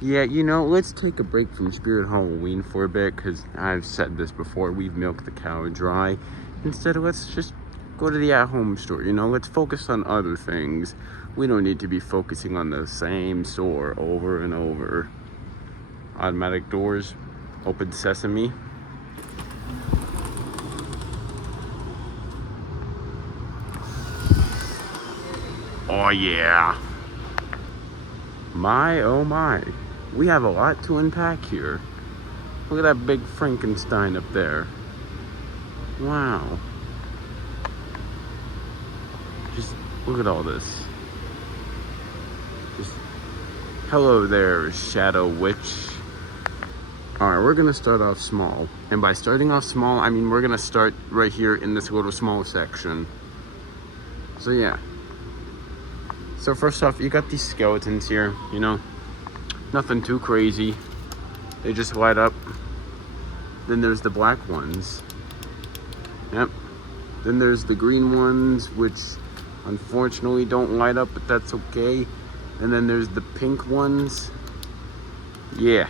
Yeah, you know, let's take a break from Spirit Halloween for a bit, because I've said this before, we've milked the cow dry. Instead, let's just go to the at-home store, you know, let's focus on other things. We don't need to be focusing on the same store over and over. Automatic doors, open sesame. Oh yeah. My, oh my. We have a lot to unpack here. Look at that big Frankenstein up there. Wow. Just look at all this. Just hello there, Shadow Witch. Alright, we're gonna start off small. And by starting off small, I mean we're gonna start right here in this little small section. So yeah. So first off, you got these skeletons here, you know. Nothing too crazy. They just light up. Then there's the black ones. Yep. Then there's the green ones, which unfortunately don't light up, but that's okay. And then there's the pink ones. Yeah.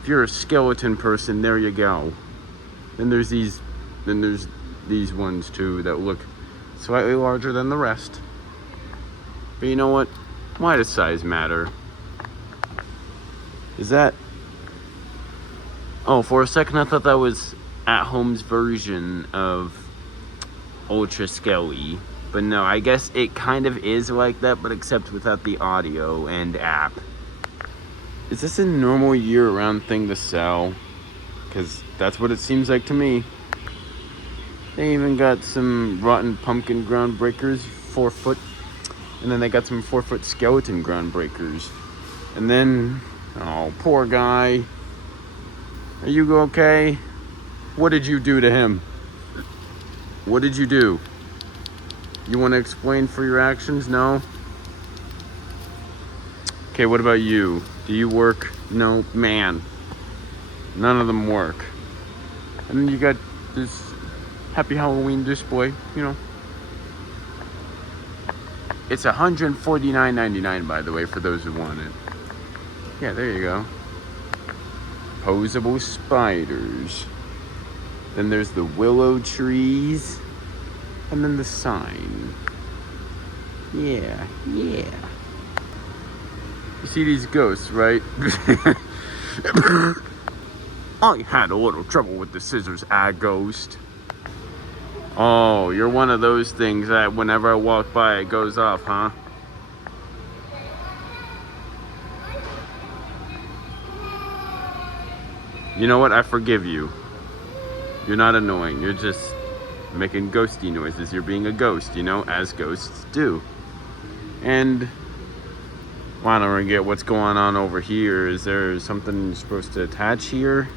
If you're a skeleton person, there you go. Then there's these ones too that look slightly larger than the rest. But you know what? Why does size matter? Is that... Oh, for a second I thought that was At Home's version of Ultra Skelly. But no, I guess it kind of is like that, but except without the audio and app. Is this a normal year-round thing to sell? Because that's what it seems like to me. They even got some rotten pumpkin ground breakers, 4 foot. And then they got some 4 foot skeleton ground breakers. And then, oh, poor guy. Are you okay? What did you do to him? What did you do? You want to explain for your actions? No? Okay, what about you? Do you work? No, man. None of them work. And then you got this Happy Halloween display, you know. It's $149.99, by the way, for those who want it. Yeah, there you go. Posable spiders. Then there's the willow trees. And then the sign. Yeah, yeah. You see these ghosts, right? I had a little trouble with the scissors, ghost. Oh, you're one of those things that whenever I walk by, it goes off, huh? You know what? I forgive you. You're not annoying. You're just making ghosty noises. You're being a ghost, you know, as ghosts do. And I don't really get what's going on over here. Is there something you're supposed to attach here?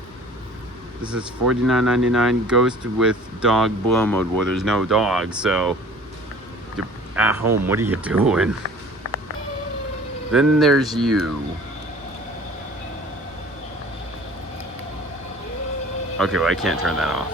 This is $49.99 ghost with dog blow mode. Well, there's no dog, so you're at home. What are you doing? Then there's you. Okay, well, I can't turn that off.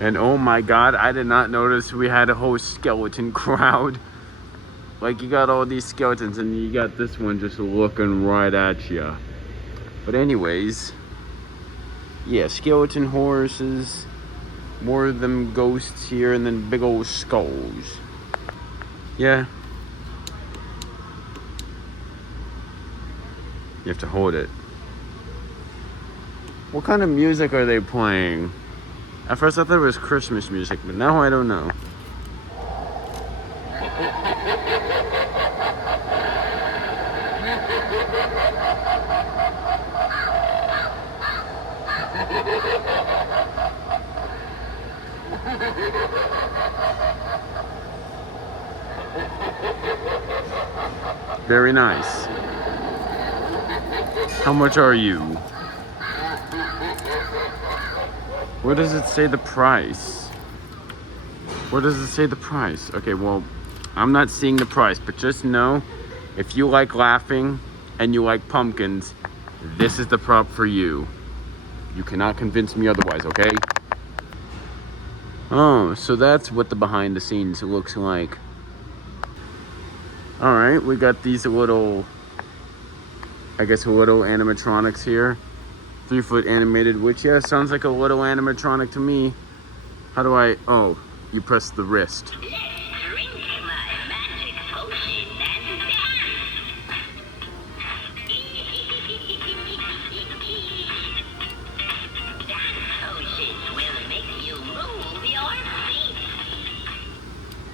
And oh my god, I did not notice we had a whole skeleton crowd. Like, you got all these skeletons and you got this one just looking right at you. But anyways, yeah, skeleton horses, more of them ghosts here, and then big old skulls. Yeah. You have to hold it. What kind of music are they playing? At first I thought it was Christmas music, but now I don't know. Very nice. How much are you? Where does it say the price? Where does it say the price? Okay, well, I'm not seeing the price, but just know, if you like laughing and you like pumpkins, This is the prop for you. You cannot convince me otherwise, okay? Oh, so that's what the behind the scenes looks like. All right, we got these little, I guess, little animatronics here. 3-foot animated witch. Yeah, sounds like a little animatronic to me. How do I, oh, you press the wrist. Let's drink my magic potion and dance. Dance potions will make you move your feet.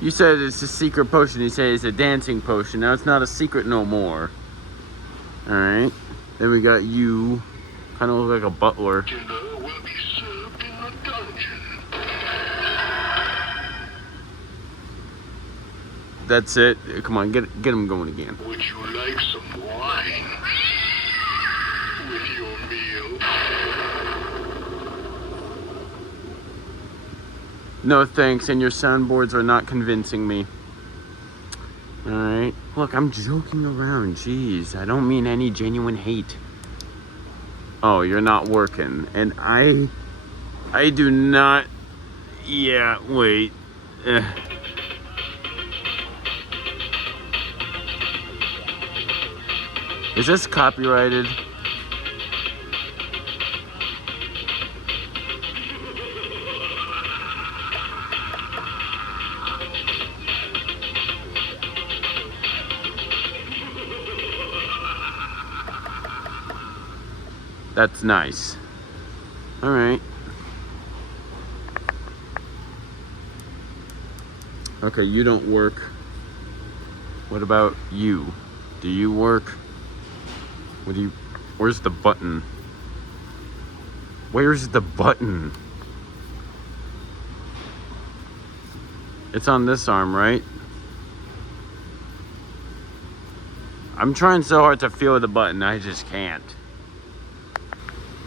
You said it's a secret potion. You say it's a dancing potion. Now it's not a secret no more. All right. Then we got you. Kind of look like a butler. Dinner will be served in the dungeon. That's it. Come on, get him going again. Would you like some wine with your meal? No thanks, and your soundboards are not convincing me. All right. Look, I'm joking around. Jeez, I don't mean any genuine hate. Oh, you're not working. And I do not... Yeah, wait. Is this copyrighted? That's nice. All right. Okay, you don't work. What about you? Do you work? What do you... Where's the button? Where's the button? It's on this arm, right? I'm trying so hard to feel the button, I just can't.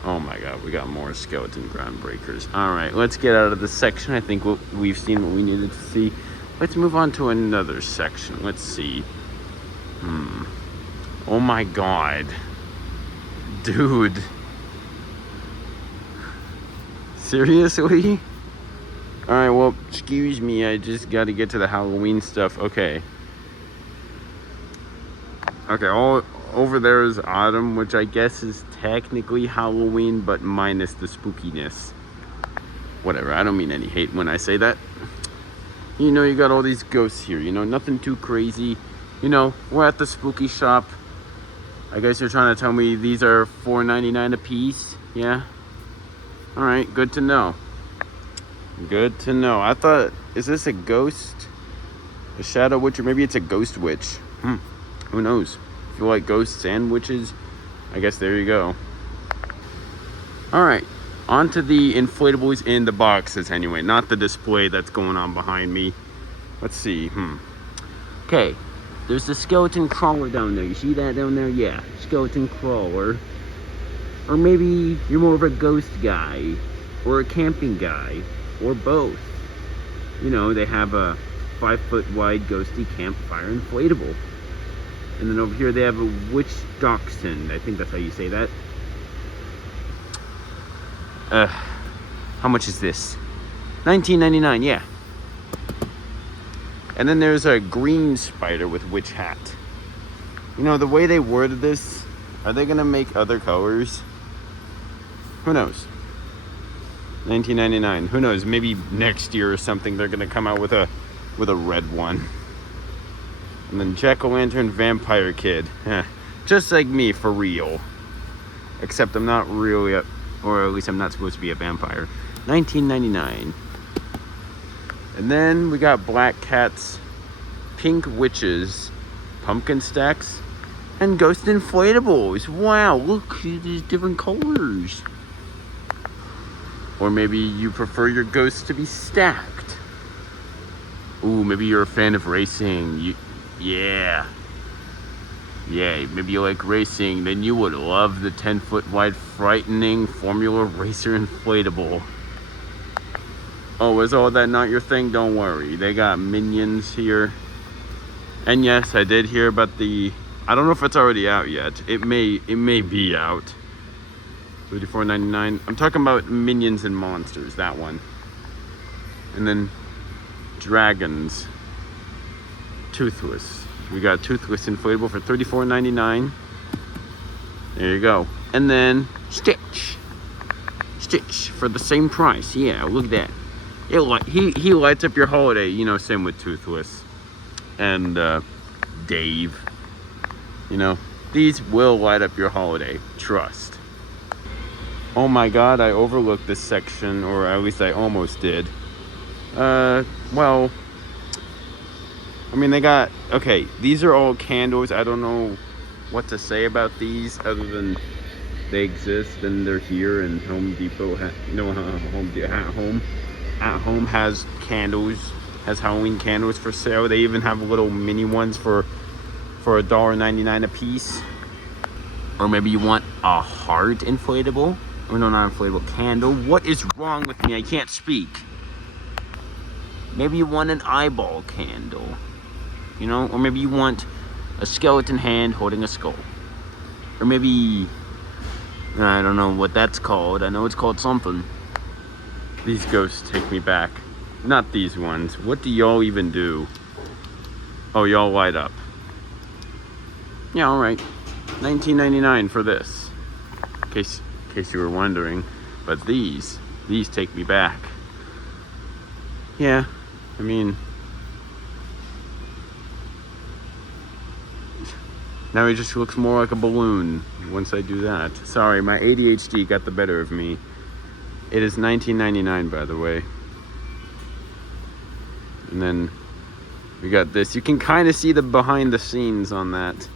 Oh my god, we got more skeleton groundbreakers. Alright, let's get out of this section. I think we've seen what we needed to see. Let's move on to another section. Let's see. Oh my god. Dude. Seriously? Alright, well, excuse me. I just gotta get to the Halloween stuff. Okay. Okay, all over there is autumn, which I guess is technically Halloween, but minus the spookiness. Whatever, I don't mean any hate when I say that. You know, you got all these ghosts here, you know, nothing too crazy. You know, we're at the spooky shop. I guess you're trying to tell me these are $4.99 a piece, yeah? Alright, good to know. Good to know. I thought, is this a ghost? A shadow witch, or maybe it's a ghost witch. Who knows? If you like ghosts and witches, I guess there you go. Alright, on to the inflatables in the boxes anyway, not the display that's going on behind me. Let's see, Okay, there's the skeleton crawler down there. You see that down there? Yeah, skeleton crawler. Or maybe you're more of a ghost guy, or a camping guy, or both. You know, they have a 5-foot wide ghosty campfire inflatable. And then over here they have a witch dachshund. I think that's how you say that. How much is this? $19.99, yeah. And then there's a green spider with witch hat. You know, the way they worded this, are they gonna make other colors? Who knows? $19.99. Who knows? Maybe next year or something they're gonna come out with a red one. And then jack-o'-lantern vampire kid. Just like me, for real. Except I'm not really or at least I'm not supposed to be a vampire. $19.99. And then we got black cats, pink witches, pumpkin stacks, and ghost inflatables. Wow, look, these different colors. Or maybe you prefer your ghosts to be stacked. Ooh, maybe you're a fan of racing. Yeah, maybe you like racing, then you would love the 10-foot wide frightening Formula Racer inflatable. Oh, is all that not your thing? Don't worry, they got minions here. And yes, I did hear about the, I don't know if it's already out yet. It may be out. $34.99. I'm talking about Minions and Monsters, that one. And then Dragons. Toothless. We got Toothless inflatable for $34.99. There you go. And then Stitch. Stitch for the same price. Yeah, look at that. He lights up your holiday. You know, same with Toothless. And Dave. You know, these will light up your holiday. Trust. Oh my god, I overlooked this section, or at least I almost did. Well, I mean, they got, okay, these are all candles. I don't know what to say about these other than they exist and they're here, and Home Depot, at home has candles, has Halloween candles for sale. They even have little mini ones for $1.99 a piece. Or maybe you want a heart inflatable. Or no, not inflatable, candle. What is wrong with me? I can't speak. Maybe you want an eyeball candle. You know? Or maybe you want a skeleton hand holding a skull. Or maybe, I don't know what that's called. I know it's called something. These ghosts take me back. Not these ones. What do y'all even do? Oh, y'all light up. Yeah, alright. $19.99 for this. In case you were wondering. But these take me back. Yeah, I mean, now it just looks more like a balloon once I do that. Sorry, my ADHD got the better of me. It is $19.99, by the way. And then we got this. You can kind of see the behind the scenes on that.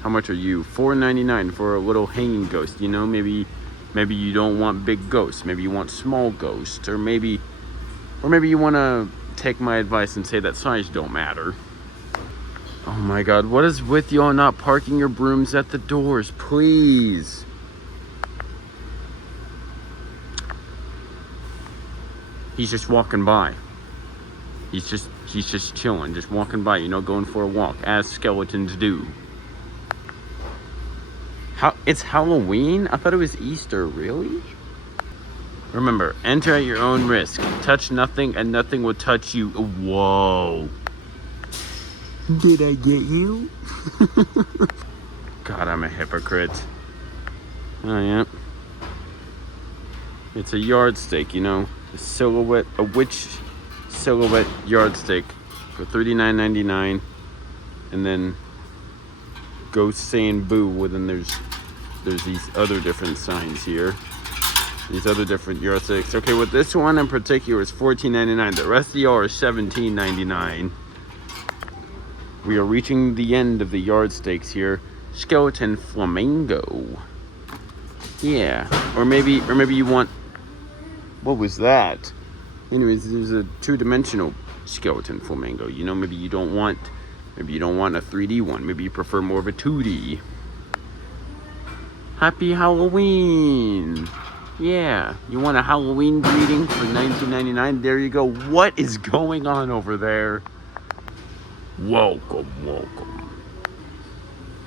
How much are you? $4.99 for a little hanging ghost. You know, maybe you don't want big ghosts. Maybe you want small ghosts. Or maybe you want to take my advice and say that size don't matter. Oh my god, what is with y'all not parking your brooms at the doors? Please. He's just walking by. He's just chilling, just walking by, you know, going for a walk, as skeletons do. It's Halloween? I thought it was Easter, really? Remember, enter at your own risk. Touch nothing and nothing will touch you. Whoa. Did I get you? God, I'm a hypocrite. Oh, yeah. It's a yardstick, you know. A witch silhouette yardstick for $39.99. And then ghost saying boo. Well, then there's these other different signs here. These other different yardsticks. Okay, with this one in particular is $14.99. The rest of y'all are $17.99. We are reaching the end of the yardsticks here. Skeleton flamingo. Yeah. Or maybe you want, what was that? Anyways, there's a two-dimensional skeleton flamingo. You know, maybe you don't want a 3D one. Maybe you prefer more of a 2D. Happy Halloween. Yeah, you want a Halloween greeting for $19.99? There you go. What is going on over there? Welcome.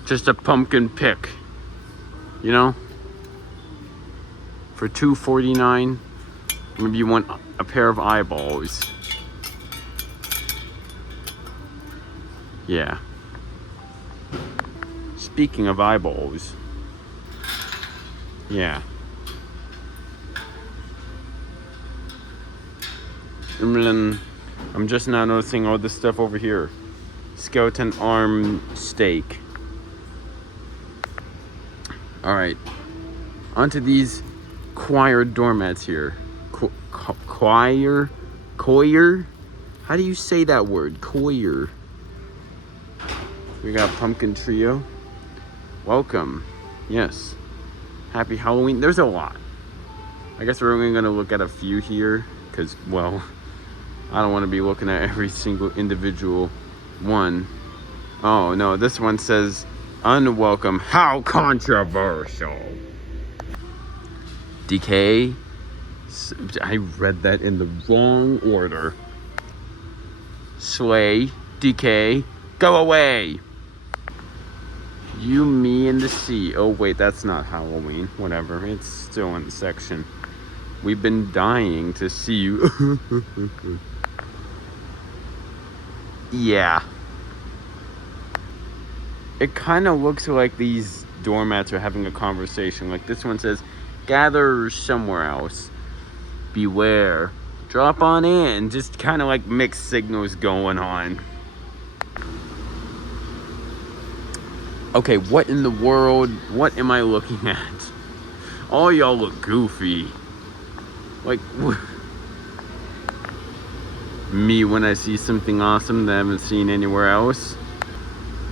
Just a pumpkin pick, you know, for $2.49. Maybe you want a pair of eyeballs. Yeah. Speaking of eyeballs. Yeah. I'm just now noticing all this stuff over here. Skeleton arm steak. Alright. Onto these choir doormats here. Choir? How do you say that word? Choir. We got pumpkin trio. Welcome. Yes. Happy Halloween. There's a lot. I guess we're only going to look at a few here. Because, well, I don't want to be looking at every single individual one. Oh, no. This one says, unwelcome. How controversial. Decay. I read that in the wrong order. Slay. Decay. Go away. You, me, and the sea. Oh, wait, that's not Halloween. Whatever. It's still in the section. We've been dying to see you. Yeah. It kind of looks like these doormats are having a conversation. Like this one says, gather somewhere else. Beware. Drop on in. Just kind of like mixed signals going on. Okay, what in the world? What am I looking at? All y'all look goofy. Like, me when I see something awesome that I haven't seen anywhere else.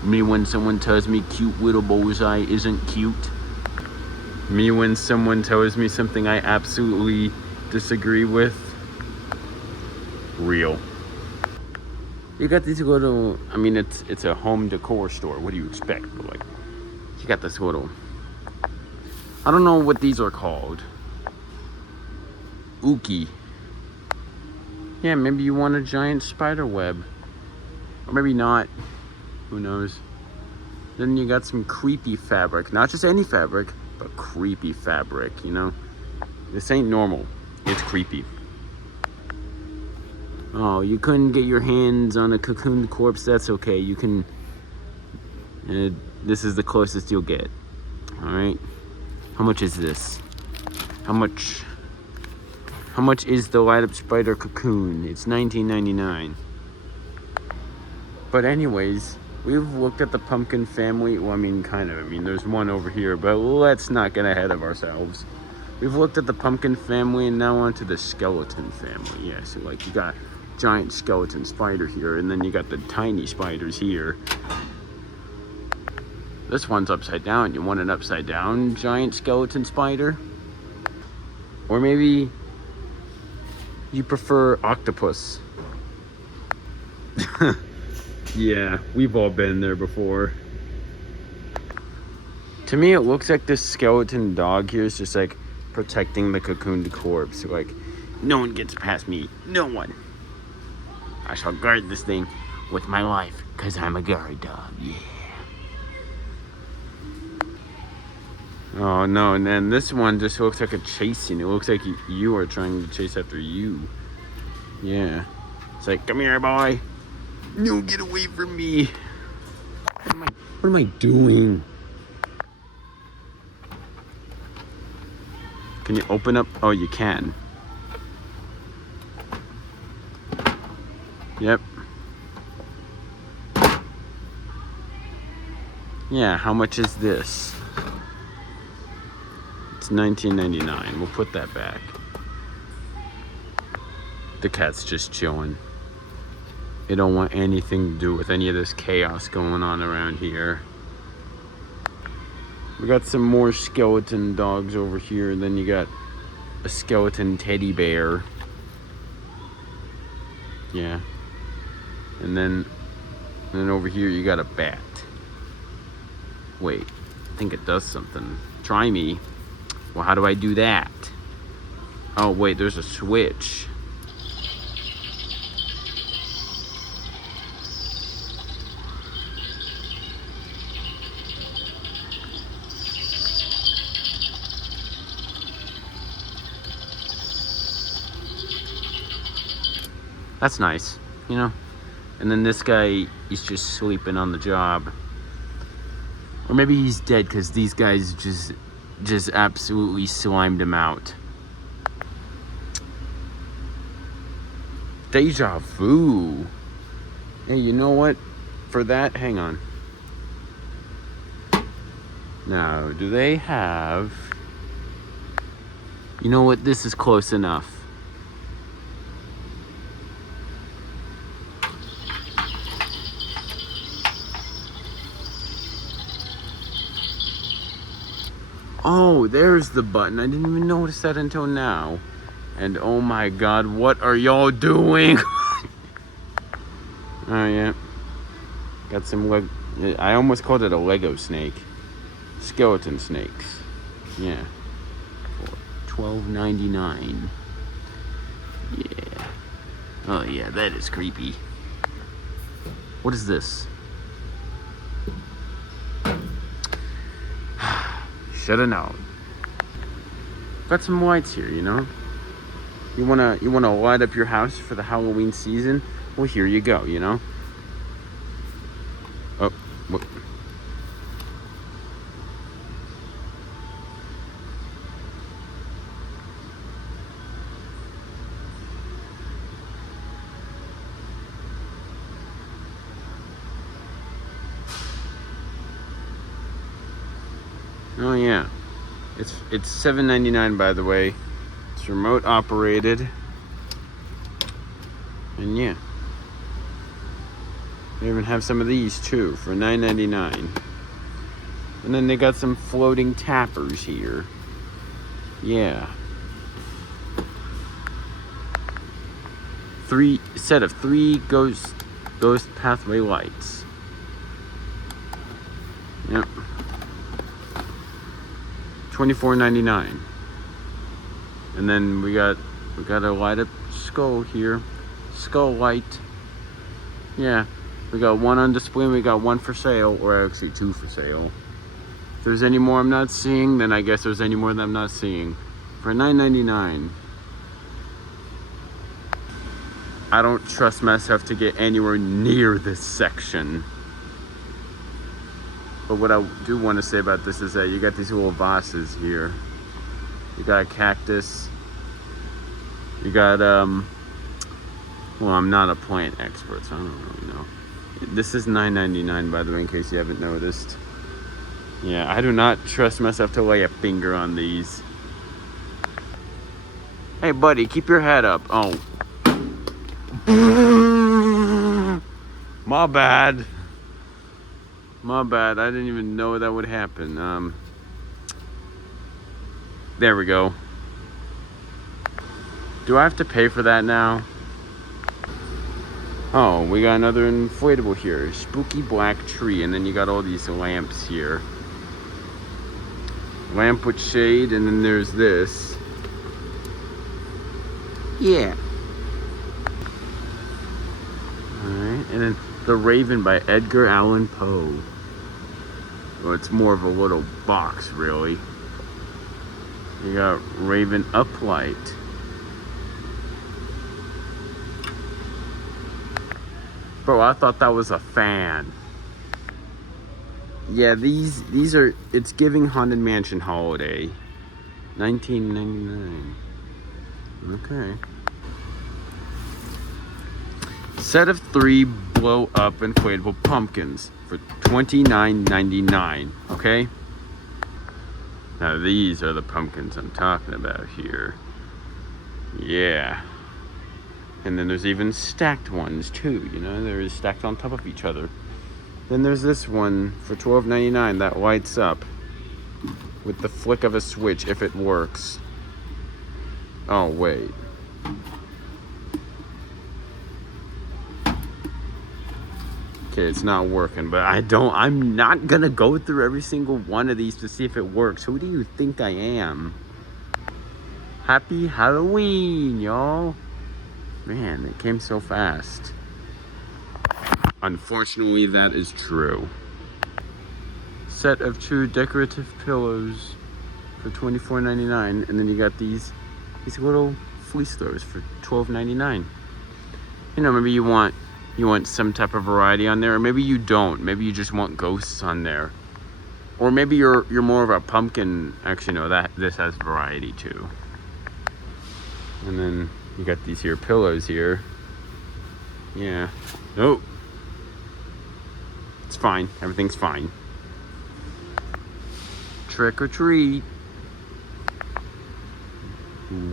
Me when someone tells me cute little bullseye isn't cute. Me when someone tells me something I absolutely disagree with. Real. You got these little, I mean, it's a home decor store. What do you expect? But like, you got this little, I don't know what these are called. Ookie. Yeah, maybe you want a giant spider web. Or maybe not. Who knows? Then you got some creepy fabric. Not just any fabric, but creepy fabric, you know? This ain't normal. It's creepy. Oh, you couldn't get your hands on a cocooned corpse? That's okay. You can... this is the closest you'll get. Alright? How much is this? How much is the light up spider cocoon? It's $19.99. But anyways, we've looked at the pumpkin family. Well, I mean, kind of. I mean, there's one over here, but let's not get ahead of ourselves. We've looked at the pumpkin family and now onto the skeleton family. Yeah, so like you got giant skeleton spider here, and then you got the tiny spiders here. This one's upside down. You want an upside down giant skeleton spider? Or maybe you prefer octopus. Yeah, we've all been there before. To me, it looks like this skeleton dog here is just like protecting the cocooned corpse. Like, no one gets past me. No one. I shall guard this thing with my life, because I'm a guard dog. Yeah. Oh no, and then this one just looks like a chasing. It looks like you are trying to chase after you. Yeah. It's like, come here, boy. No, get away from me. What am I doing? Can you open up? Oh, you can. Yep. Yeah, how much is this? It's $19.99. We'll put that back. The cat's just chilling. They don't want anything to do with any of this chaos going on around here. We got some more skeleton dogs over here. Then you got a skeleton teddy bear. Yeah. And then over here you got a bat. Wait, I think it does something. Try me. Well, how do I do that? Oh, wait, there's a switch. That's nice, you know? And then this guy, he's just sleeping on the job. Or maybe he's dead because these guys just absolutely slimed him out. Deja vu. Hey, you know what? For that, hang on. Now, do they have... You know what? This is close enough. Oh, there's the button. I didn't even notice that until now. And oh my god, what are y'all doing? Oh yeah. Got some I almost called it a Lego snake. Skeleton snakes. Yeah. For $12.99. Yeah. Oh yeah, that is creepy. What is this? Shoulda known. Got some lights here, you know? You wanna light up your house for the Halloween season? Well, here you go, you know? Oh, whoop. Oh yeah, it's $7.99 by the way. It's remote operated, and yeah, they even have some of these too for $9.99. And then they got some floating tappers here. Yeah, set of three ghost pathway lights. Yep. $24.99. And then we got a light up skull here. Skull light. Yeah. We got one on display and we got one for sale, or actually two for sale. If there's any more I'm not seeing, then I guess there's any more that I'm not seeing. For $9.99. I don't trust myself to get anywhere near this section. But what I do want to say about this is that you got these little vases here. You got a cactus. You got, well, I'm not a plant expert, so I don't really know. This is $9.99, by the way, in case you haven't noticed. Yeah, I do not trust myself to lay a finger on these. Hey, buddy, keep your head up. Oh. My bad. My bad. I didn't even know that would happen. There we go. Do I have to pay for that now? Oh, we got another inflatable here. Spooky black tree. And then you got all these lamps here. Lamp with shade. And then there's this. Yeah. Alright. And then The Raven by Edgar Allan Poe. Well, it's more of a little box, really. You got Raven Uplight. Bro, I thought that was a fan. Yeah, these are, it's giving Haunted Mansion Holiday. $19.99. Okay. Set of 3 blow up inflatable pumpkins for $29.99. Okay? Now these are the pumpkins I'm talking about here. Yeah. And then there's even stacked ones too, you know, they're stacked on top of each other. Then there's this one for $12.99 that lights up with the flick of a switch if it works. Oh, wait. Okay, it's not working, but I'm not gonna go through every single one of these to see if it works. Who do you think I am? Happy Halloween, y'all. Man, it came so fast. Unfortunately, that is true. Set of 2 decorative pillows for $24.99, and then you got these little fleece throws for $12.99. You know, maybe you want some type of variety on there, or maybe you don't. Maybe you just want ghosts on there, or maybe you're more of a pumpkin. Actually, no, that this has variety too. And then you got these here pillows here. Yeah. Nope. It's fine. Everything's fine. Trick or treat.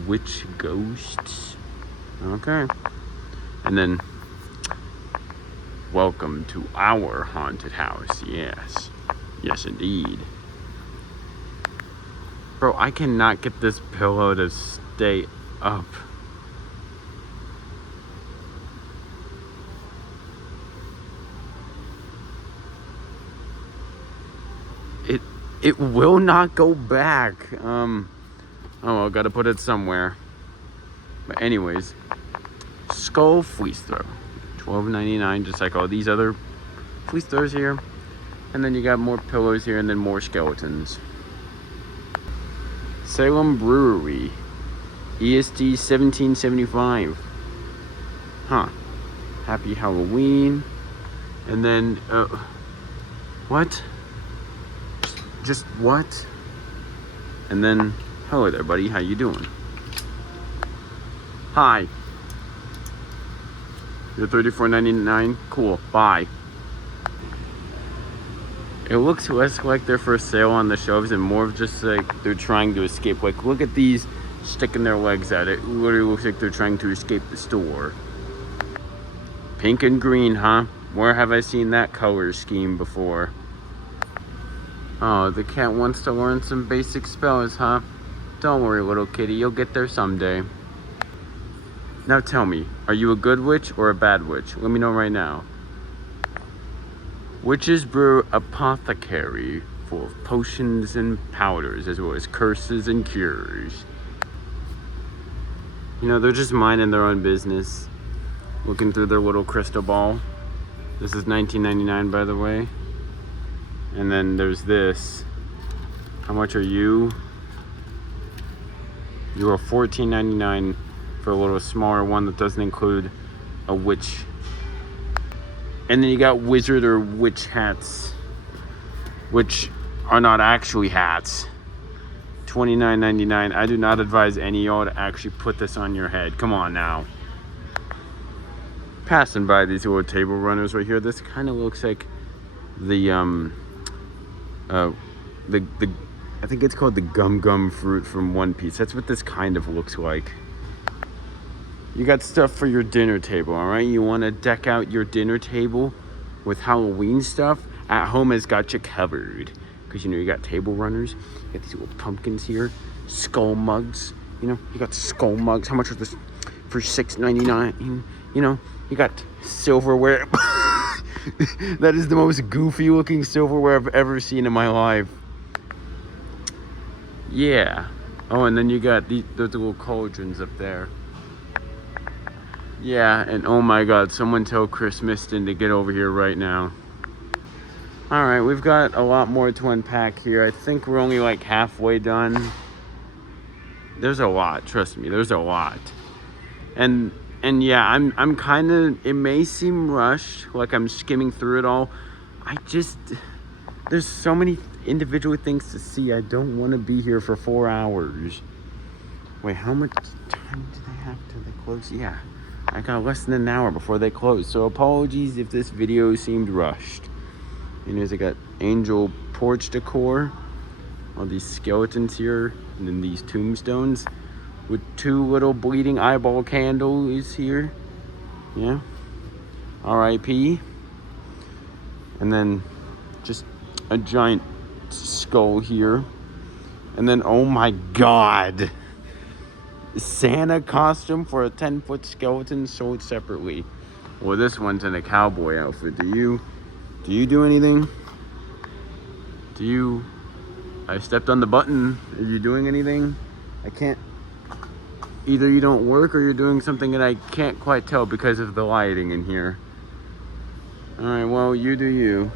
Witch ghosts. Okay. And then welcome to our haunted house. Yes. Yes, indeed. Bro, I cannot get this pillow to stay up. It will not go back. Oh well, gotta put it somewhere. But anyways, skull fleece throw, $12.99, just like all these other fleece throws here. And then you got more pillows here, and then more skeletons. Salem Brewery. EST 1775. Huh. Happy Halloween. And then, what? Just what? And then, hello there, buddy. How you doing? Hi. You're $34.99? Cool. Bye. It looks less like they're for sale on the shelves and more of just like they're trying to escape. Like, look at these sticking their legs at it. It literally looks like they're trying to escape the store. Pink and green, huh? Where have I seen that color scheme before? Oh, the cat wants to learn some basic spells, huh? Don't worry, little kitty. You'll get there someday. Now tell me, are you a good witch or a bad witch? Let me know right now. Witches brew apothecary full of potions and powders, as well as curses and cures. You know, they're just minding their own business, looking through their little crystal ball. This is $19.99, by the way. And then there's this. How much are you? You are $14.99 for a little smaller one that doesn't include a witch. And then you got wizard or witch hats, which are not actually hats. $29.99. I do not advise any of y'all to actually put this on your head. Come on now. Passing by these little table runners right here. This kind of looks like the I think it's called the gum fruit from One Piece. That's what this kind of looks like. You got stuff for your dinner table, all right? You want to deck out your dinner table with Halloween stuff? At Home has got you covered. Because, you know, you got table runners. You got these little pumpkins here. Skull mugs. You know, you got skull mugs. How much was this? For $6.99. You know, you got silverware. That is the most goofy looking silverware I've ever seen in my life. Yeah. Oh, and then you got those little cauldrons up there. Yeah, and oh my god, someone tell Chris Miston to get over here right now. Alright, we've got a lot more to unpack here. I think we're only like halfway done. There's a lot, trust me, there's a lot. And yeah, I'm kind of, it may seem rushed, like I'm skimming through it all. There's so many individual things to see. I don't want to be here for 4 hours. Wait, how much time do they have till they close? Yeah, I got less than an hour before they close. So apologies if this video seemed rushed. You know, they got angel porch decor. All these skeletons here, and then these tombstones with 2 little bleeding eyeball candles here. Yeah. R.I.P. And then just a giant skull here. And then, oh my god, Santa costume for a 10-foot skeleton sold separately. Well, this one's in a cowboy outfit. Do you do anything? I stepped on the button. Are you doing anything? I can't. Either you don't work or you're doing something that I can't quite tell because of the lighting in here. Alright, well, you do you.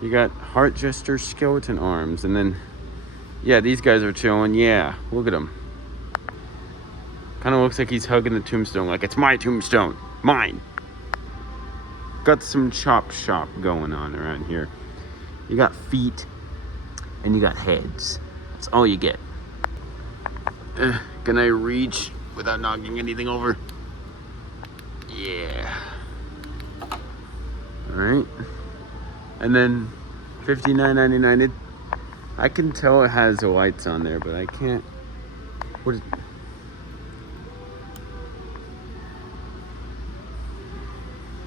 You got heart jester skeleton arms. And then, yeah, these guys are chilling. Yeah, look at them. Kind of looks like he's hugging the tombstone like it's my tombstone. Mine. Got some chop shop going on around here. You got feet and you got heads. That's all you get. Can I reach without knocking anything over? Yeah. Alright. And then $59.99. I can tell it has the lights on there, but I can't. What is...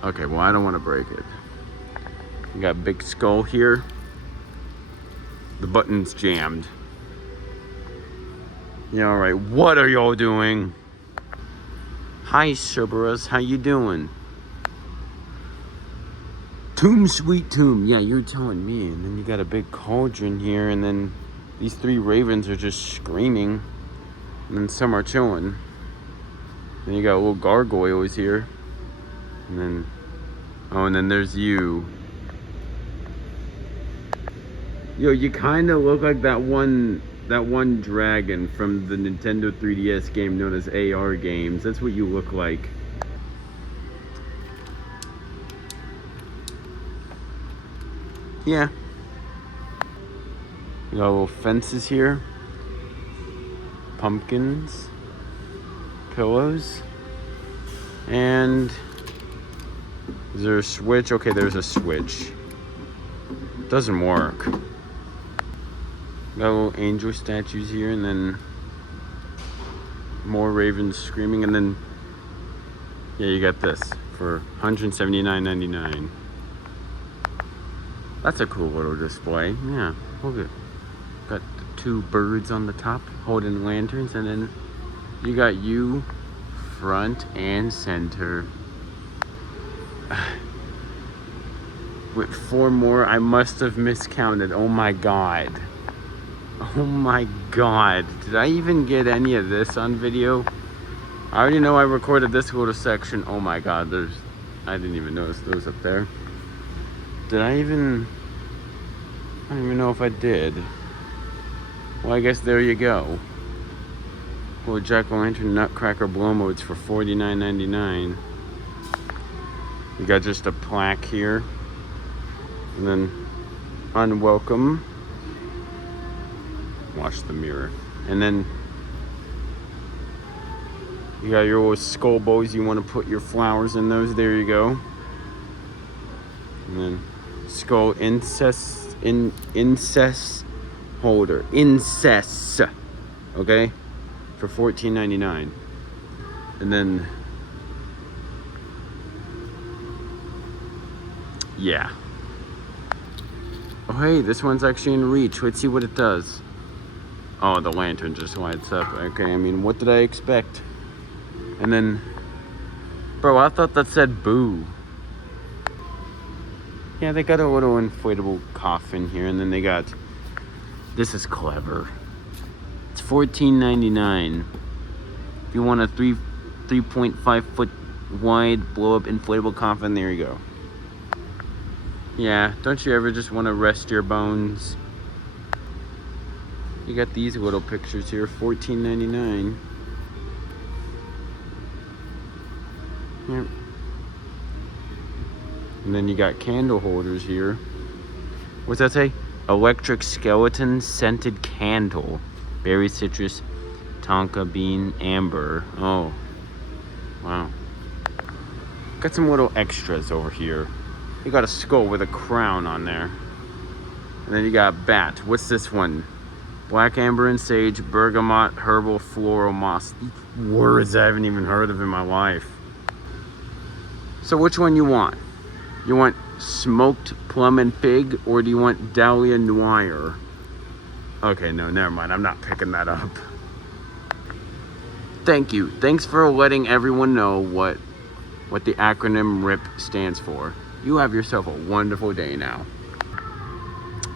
Okay, well, I don't want to break it. You got a big skull here. The button's jammed. Yeah, alright. What are y'all doing? Hi, Cerberus. How you doing? Tomb, sweet tomb. Yeah, you're telling me. And then you got a big cauldron here. And then these 3 ravens are just screaming. And then some are chilling. Then you got little gargoyles here. And then... oh, and then there's you. Yo, you kind of look like that one that one dragon from the Nintendo 3DS game known as AR games. That's what you look like. Yeah. You got little fences here. Pumpkins. Pillows. And is there a switch? Okay, there's a switch. Doesn't work. Got little angel statues here, and then more ravens screaming, and then yeah, you got this for $179.99. That's a cool little display. Yeah, look at, got the two birds on the top holding lanterns, and then you got you front and center. With 4 more, I must have miscounted. Oh my god. Oh my god. Did I even get any of this on video? I already know I recorded this little section. Oh my god, I didn't even notice those up there. Did I even... I don't even know if I did. Well, I guess there you go. Little jack-o'-lantern nutcracker blow modes for $49.99. You got just a plaque here. And then unwelcome. Watch the mirror. And then you got your little skull bows. You want to put your flowers in those. There you go. And then skull incest holder. Incest. Okay? For $14.99. And then yeah. Oh hey, this one's actually in reach. Let's see what it does. Oh, the lantern just lights up. Okay, I mean, what did I expect? And then, bro, I thought that said boo. Yeah, they got a little inflatable coffin here, and then they got, this is clever. It's $14.99. If you want a 3.5 foot wide blow up inflatable coffin, there you go. Yeah, don't you ever just want to rest your bones? You got these little pictures here, $14.99. Yep. And then you got candle holders here. What's that say? Electric skeleton scented candle. Berry citrus, tonka bean, amber. Oh, wow. Got some little extras over here. You got a skull with a crown on there. And then you got bat. What's this one? Black amber and sage, bergamot, herbal, floral, moss. These words I haven't even heard of in my life. So which one you want? You want smoked plum and fig, or do you want dahlia noir? Okay, no, never mind. I'm not picking that up. Thank you. Thanks for letting everyone know what the acronym RIP stands for. You have yourself a wonderful day now.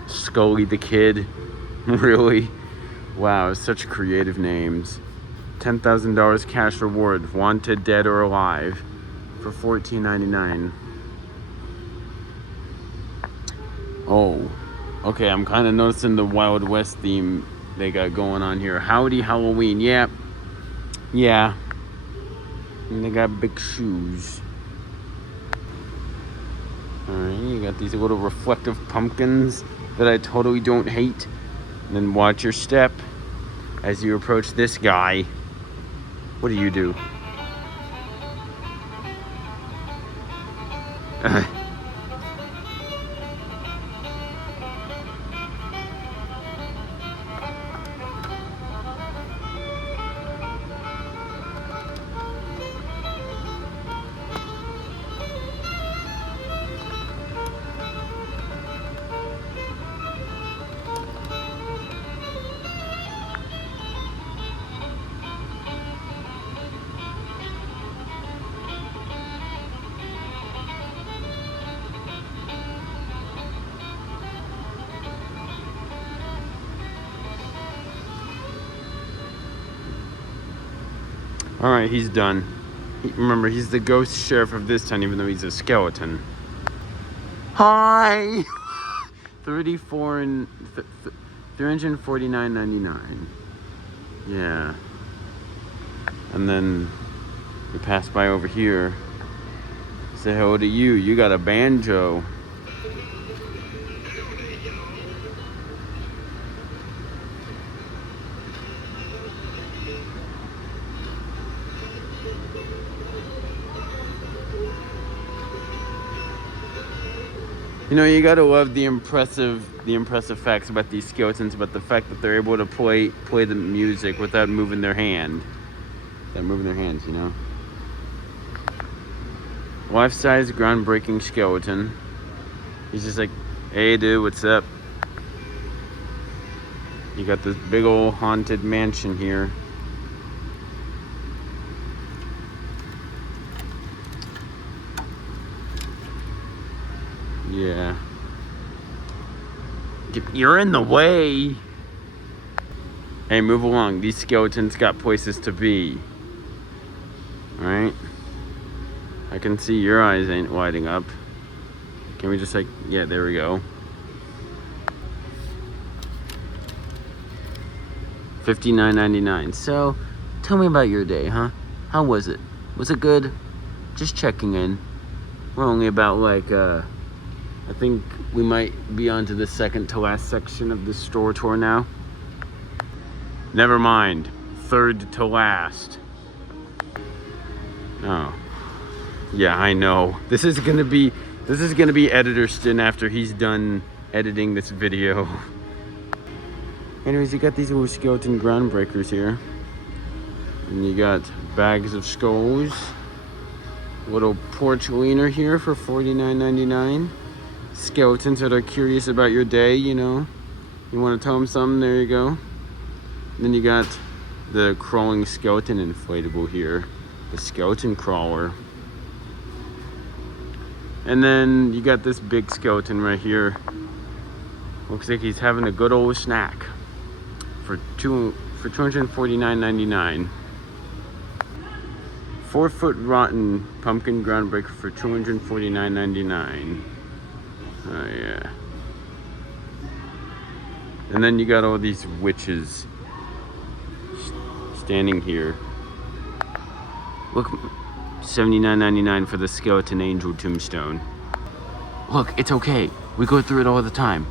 Scully the Kid. Really? Wow, such creative names. $10,000 cash reward. Wanted, dead or alive. For $14.99. Oh. Okay, I'm kind of noticing the Wild West theme they got going on here. Howdy Halloween. Yeah. Yeah. And they got big shoes. Alright, you got these little reflective pumpkins that I totally don't hate. And then watch your step as you approach this guy. What do? Alright, he's done. Remember, he's the ghost sheriff of this town, even though he's a skeleton. Hi! 34 and $349.99. Yeah. And then we pass by over here. Say hello to you. You got a banjo. You know, you gotta love the impressive facts about these skeletons, but the fact that they're able to play the music without moving their hand. Without moving their hands, you know. Life-size groundbreaking skeleton. He's just like, hey dude, what's up? You got this big old haunted mansion here. Yeah. You're in the way. Hey, move along. These skeletons got places to be. Alright? I can see your eyes ain't lighting up. Can we just like, yeah, there we go. $59.99. So, tell me about your day, huh? How was it? Was it good? Just checking in. We're only about like, I think we might be on to the second to last section of the store tour now. Never mind. Third to last. Oh. Yeah, I know. This is gonna be editor Stin after he's done editing this video. Anyways, you got these little skeleton groundbreakers here. And you got bags of skulls. Little porch leaner here for $49.99. Skeletons that are curious about your day, you know. You want to tell them something, there you go. And then you got the crawling skeleton inflatable here. The skeleton crawler. And then you got this big skeleton right here. Looks like he's having a good old snack for $249.99. 4-foot rotten pumpkin groundbreaker for $249.99. Oh yeah. And then you got all these witches standing here. Look, $79.99 for the skeleton angel tombstone. Look, it's okay. We go through it all the time.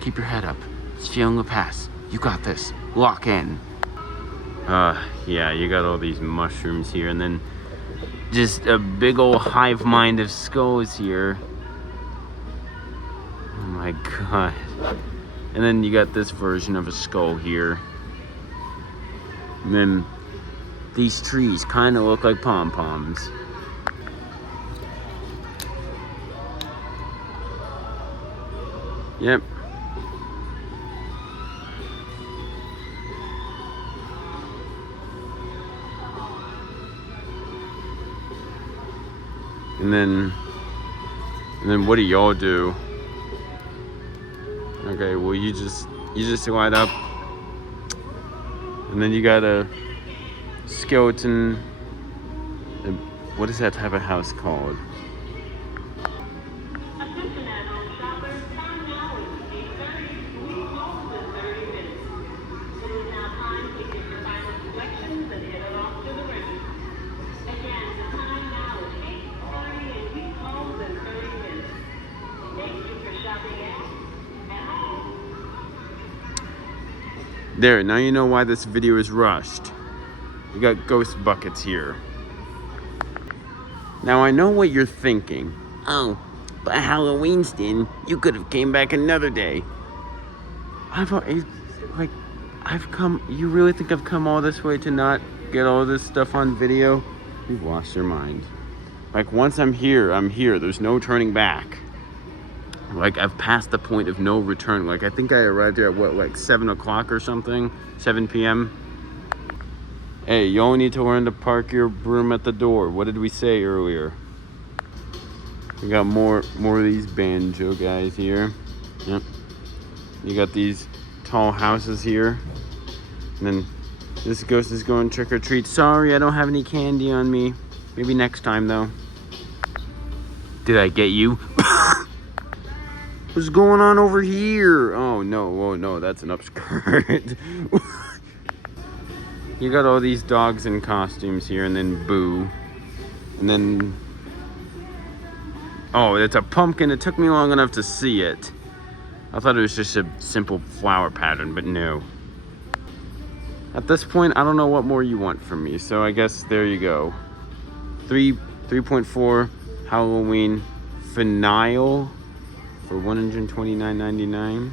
Keep your head up. It's feeling will pass. You got this. Lock in. Yeah, you got all these mushrooms here, and then just a big old hive mind of skulls here. Oh my god. And then you got this version of a skull here. And then these trees kind of look like pom-poms. Yep. And then what do y'all do? Okay, well you just light up. And then you got a skeleton. What is that type of house called? There, now you know why this video is rushed. We got ghost buckets here. Now I know what you're thinking. Oh, but Halloween, Stin, you could have came back another day. You really think I've come all this way to not get all this stuff on video? You've lost your mind. Like, once I'm here, I'm here. There's no turning back. Like, I've passed the point of no return. Like, I think I arrived here at what, like 7 o'clock or something? 7 p.m. Hey, you only need to learn to park your broom at the door. What did we say earlier? We got more of these banjo guys here. Yep. You got these tall houses here. And then this ghost is going trick or treat. Sorry, I don't have any candy on me. Maybe next time though. Did I get you? What's going on over here? Oh no, that's an upskirt. You got all these dogs in costumes here, and then Boo. And then... Oh, it's a pumpkin. It took me long enough to see it. I thought it was just a simple flower pattern, but no. At this point, I don't know what more you want from me, so I guess there you go. 3.4 Halloween Finale for $129.99.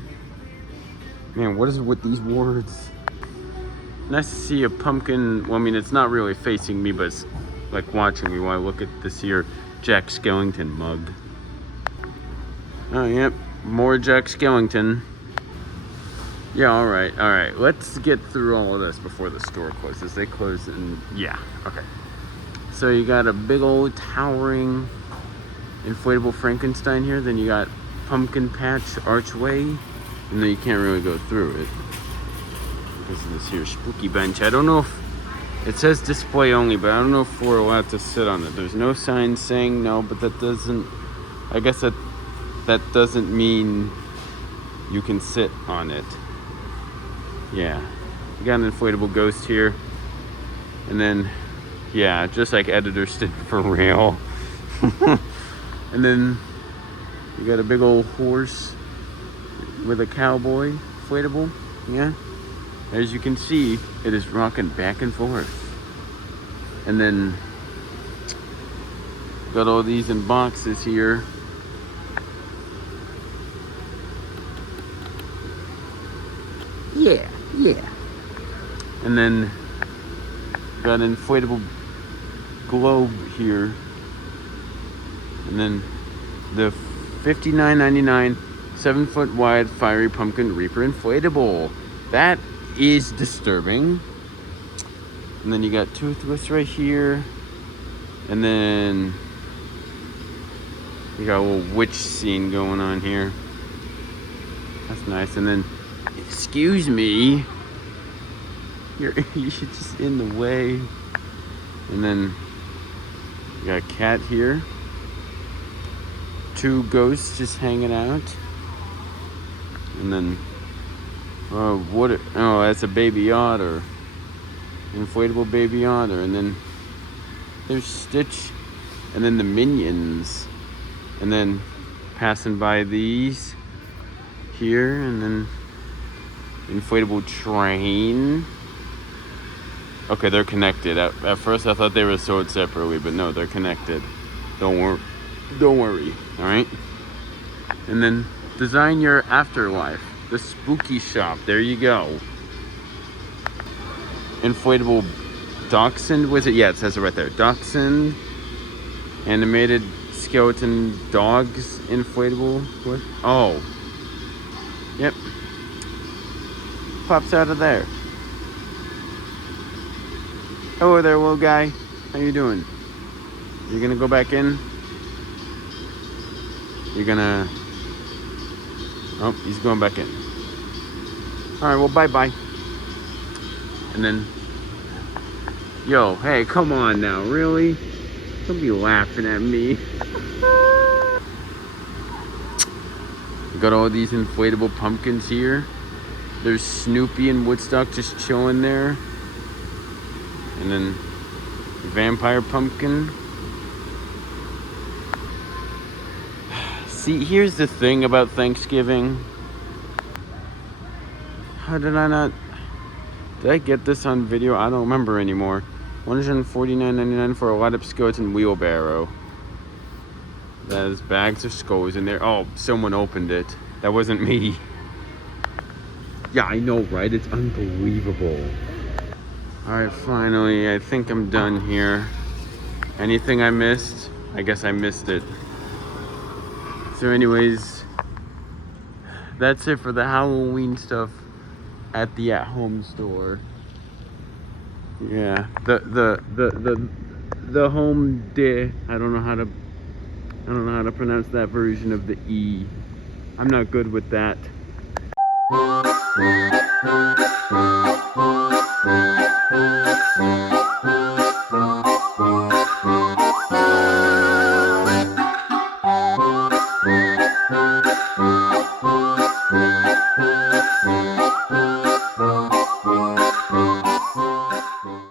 Man, what is it with these words? Nice to see a pumpkin. Well, I mean, it's not really facing me, but it's like watching me while I look at this here Jack Skellington mug. Oh, yep, more Jack Skellington. Yeah, all right. Let's get through all of this before the store closes. They close in, yeah, okay. So you got a big old towering inflatable Frankenstein here. Then you got pumpkin patch archway, and then you can't really go through it because of this here spooky bench. I don't know if it says display only, but I don't know if we're allowed to sit on it. There's no sign saying no, but that doesn't, I guess that doesn't mean you can sit on it. Yeah, you got an inflatable ghost here, and then yeah, just like editors did for real. And then you got a big old horse with a cowboy inflatable. Yeah, as you can see, it is rocking back and forth. And then got all these in boxes here. Yeah. And then got an inflatable globe here. And then the $59.99 7-foot wide fiery pumpkin reaper inflatable. That is disturbing. And then you got Toothless right here. And then you got a little witch scene going on here. That's nice. And then, excuse me, you're just in the way. And then you got a cat here. 2 ghosts just hanging out. And then that's a baby otter. Inflatable baby otter. And then there's Stitch. And then the Minions. And then passing by these here. And then inflatable train. Okay, they're connected. At first I thought they were sold separately, but no, they're connected. Don't worry. All right. And then design your afterlife. The spooky shop. There you go. Inflatable dachshund. Was it? Yeah, it says it right there. Dachshund. Animated skeleton dogs. Inflatable. What? Oh. Yep. Pops out of there. Hello there, little guy. How you doing? You gonna go back in? You're gonna... Oh, he's going back in. Alright, well, bye-bye. And then... Yo, hey, come on now, really? Don't be laughing at me. Got all these inflatable pumpkins here. There's Snoopy and Woodstock just chilling there. And then vampire pumpkin. See, here's the thing about Thanksgiving. How did I not... Did I get this on video? I don't remember anymore. $149.99 for a light up skeleton wheelbarrow. There's bags of skulls in there. Oh, someone opened it. That wasn't me. Yeah, I know, right? It's unbelievable. Alright, finally, I think I'm done here. Anything I missed? I guess I missed it. So anyways, that's it for the Halloween stuff at the at-home store. Yeah, the home de. I don't know how to pronounce that version of the E. I'm not good with that.